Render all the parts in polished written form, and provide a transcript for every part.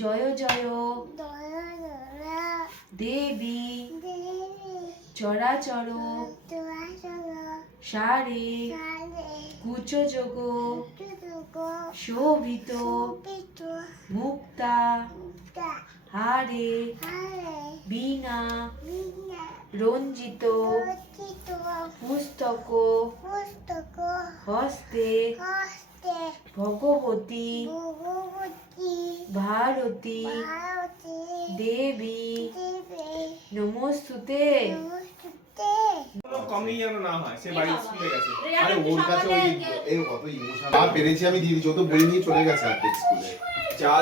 জয় জয় দেবী চরাচর সারে কুচযোগ শোভিত মুক্তা হারে বীণা রঞ্জিত পুস্তক হস্তে ভগবতী ভারতী দেবী নমস্তুতে। কমই যেন না হয়, সে বাড়ি স্কুলে গেছে। আরে ওর কাছে ওই এই কত ইমোশনাল যা পেরেছি আমি দিয়ে দিচ্ছি, ও তো বই নিয়ে চলে গেছে আর্ধেক স্কুলে। যা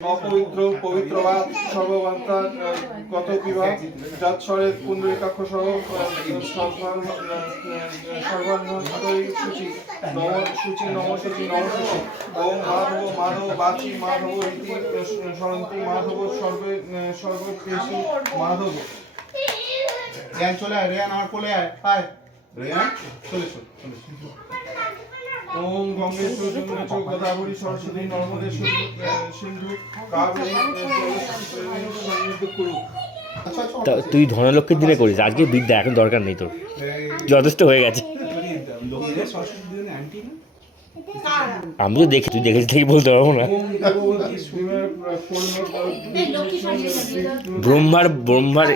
অপবিত্র পবিত্রবা সর্ববান্তা কত বিভাগ যাৎসরে পুণ্ডরিকাক্ষ সহ সর্বাঙ্গই সূচি নম সূচি নম সূচি নম সূচি ওম মাধব মাধব বাচি মাধব ইতি সরন্তি মাধব সর্বে সর্বকেশি মাধব। রেয়ান চলে আয়, রেয়ান আমার কোলে আয়, আয় রেয়ান চলে চল চলে। ওম গঙ্গেশ্বর যমুনা গোদাবরী সরস্বতী নর্মদে সিন্ধু কাবেরী সন্নিধি কুরু। তুই ধনলক্ষ্মীর দিনে করিস, আজকে বিদ্যা এখন দরকার নেই, তোর যথেষ্ট হয়ে গেছে। আমি তো দেখি, তুই দেখেছিস থেকে বলতে পারবো না। ব্রহ্মার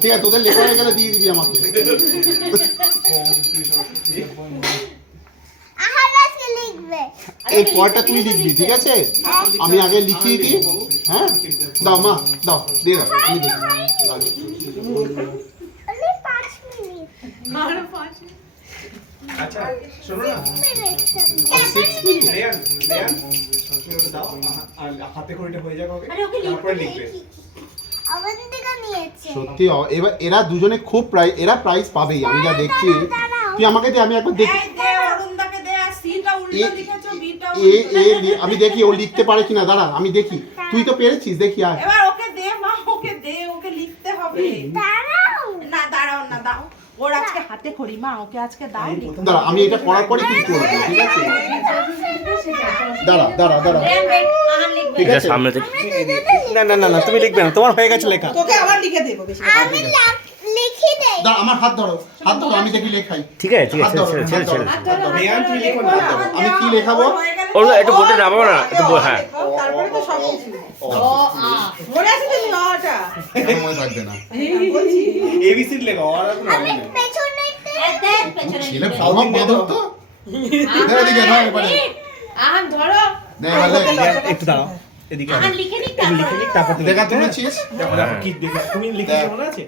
ঠিক আছে, তোদের লেখা হয়ে গেলে দিয়ে দিবি আমাকে। এই পড়াটা তুই লিখবি, ঠিক আছে? আমি আগে লিখিয়ে দিই। হ্যাঁ দাও মা, দাও দিয়ে দাও, আমি দেখি। আচ্ছা শোনো না, দাও আর হাতে করে হয়ে যাবে, তারপরে লিখবে। সত্যি এবার এরা দুজনে খুব এরা প্রাইজ পাবেই, আমি যা দেখছি। তুই আমাকে দে, আমি একবার দেখি। আমি দেখি ও লিখতে পারে কিনা, দাঁড়া আমি দেখি। তুই তো পেরেছিস, দেখি আর এবার ওকে দে মা, ওকে দে, ওকে লিখতে হবে। দাঁড়াও না, দাও ওর আজকে হাতে খড়ি মা, ওকে আজকে দাও। দাঁড়া আমি এটা পড়ার পরে তুই করবি, ঠিক আছে? দাঁড়া দাঁড়া দাঁড়া, ঠিক আছে সামনে থেকে। না না না না, তুমি লিখবে না, তোমার হয়ে গেছে লেখা। তোকে আবার লিখে দেব, বেশি আমি লিখি দে। দাঁড়া আমার হাত ধরো, হাত ধরো, আমি দেখি লেখাই। ঠিক আছে ঠিক আছে, ছেড়ে রিয়ান তুমি লিখো না, আমি কি লেখাবো? ওর একটু বোটে নামাবো না, একটু হ্যাঁ। তারপরে তো সব কিছু মনে আছে তুমি নটা মনে থাকবে না। এবিসি লেখো, আর আমি ছেলে ফর্ম বাঁধো তো। ধরে দিকে ধরে পড়ে আহান ধরো, নে বলে একটু দাঁড়াও, এদিকে আহান লিখে নিক, তারপর দেখা তুলেছিস? দেখো কি দেখো, তুমি লিখেছো মনে আছে?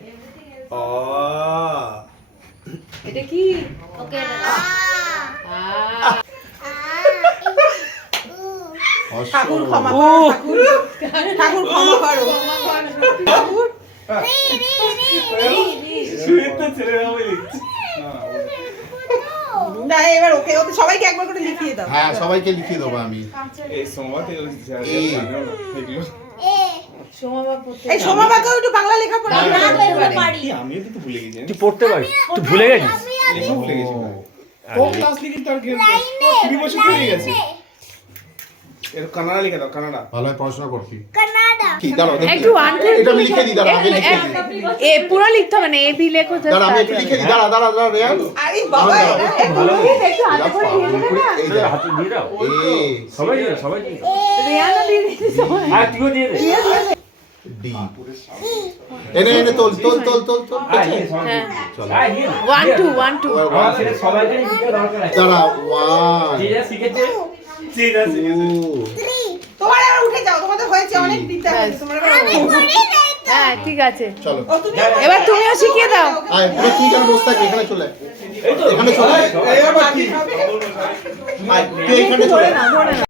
এটা কি? ওকে ঠাকুর ক্ষমা করো, ঠাকুর ক্ষমা করো, ঠাকুর সুইটটা ছেড়ে দাও লিখছি না। এবার ওকে ওকে সবাইকে একবার করে লিখিয়ে দাও। হ্যাঁ সবাইকে লিখিয়ে দেবো আমি। এই সোমবারে লিখছি আর এগুলো এই সোমাবাকেও একটু বাংলা লেখাপড়া পারি। আমিও তো ভুলে গেছি, তুই পড়তে পারিস, তুই ভুলে গেছিস। লেখা ভুলে গেছি। ও ক্লাস লিখি তার কি 2 বছর হয়ে গেছে। এর কানাডা লিখে দাও, কানাডা। ভালোই পড়াশোনা করছি। কানাডা কি দাঁড়াও দেখি। একটু এটা আমি লিখে দিই, দাঁড়া আগে লিখে দিই। এ পুরো লিখতে হবে না, এ বি লেখো জাস্ট। দাঁড়া আমি একটু লিখে দিই, দাঁড়া দাঁড়া দাঁড়া রেয়ান। আরে বাবা ভালো একটু হাতে করে দিয়ে দেবে না? এই যে হাতে দিয়ে দাও, এ সবাই দিয়ে দাও, সবাই দিয়ে দাও। রিয়ানা দিয়ে দিতে সময়। আর তুইও দিয়ে দে। ডি এনে এনে তোল তোল তোল তোল তোল। হ্যাঁ চলো 1 2 1 2 আমার ছেলে সবাইকে দিতে দরকার আছে। দাঁড়া 1 যে যা শিখেছে ঠিক আছে। 2 তোমার এবার উঠে যাও, তোমাদের হয়েছে অনেক বিদ্যা হয়েছে, তোমার এবার হ্যাঁ ঠিক আছে, চলো ও তুমি এবার তুমিও শিখিয়ে দাও। আয় তুই কেন বসে থাকবি, এখানে চলে আয়। এই তো এখানে চলে আয়। এই আবার কি? আয় তুই এখানে চলে আয়।